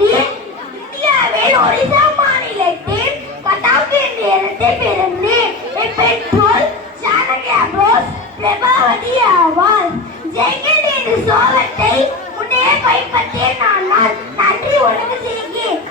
இந்தியாவில் ஒரிசா மாநிலத்தில் கட்டாக் என்ற இடத்தில் பிறந்து என் பெற்றோர் சாணக்யா போஸ் பிரபாவதி ஆவார். ஜெய்ஹிந்த் என்ற சோகத்தை முன்னே கைப்பற்றிய நான் நன்றி உனக்கு செய்கிறேன்.